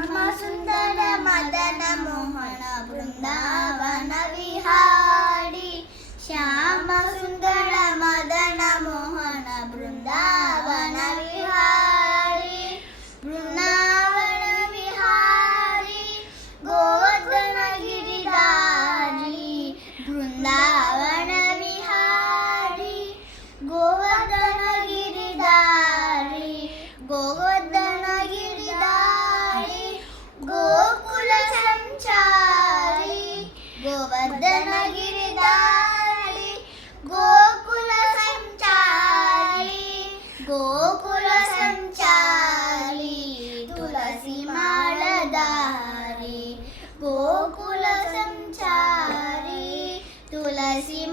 सुंदर मदन मोहन बृंदावन विहारी श्याम सुंदर मदन मोहन बृंदावन विहारी बृंदावन विहारी गोवर्धन गिरिधारी बृंदावन विहारी गोवर्धन गिरिधारी गोवर्धन गिरिधारी गोकुल संचारी गोवर्धन गिरिधारी गोकुल संचारी गोकुल संचारी तुलसी मालधारी गोकुल संचारी तुलसी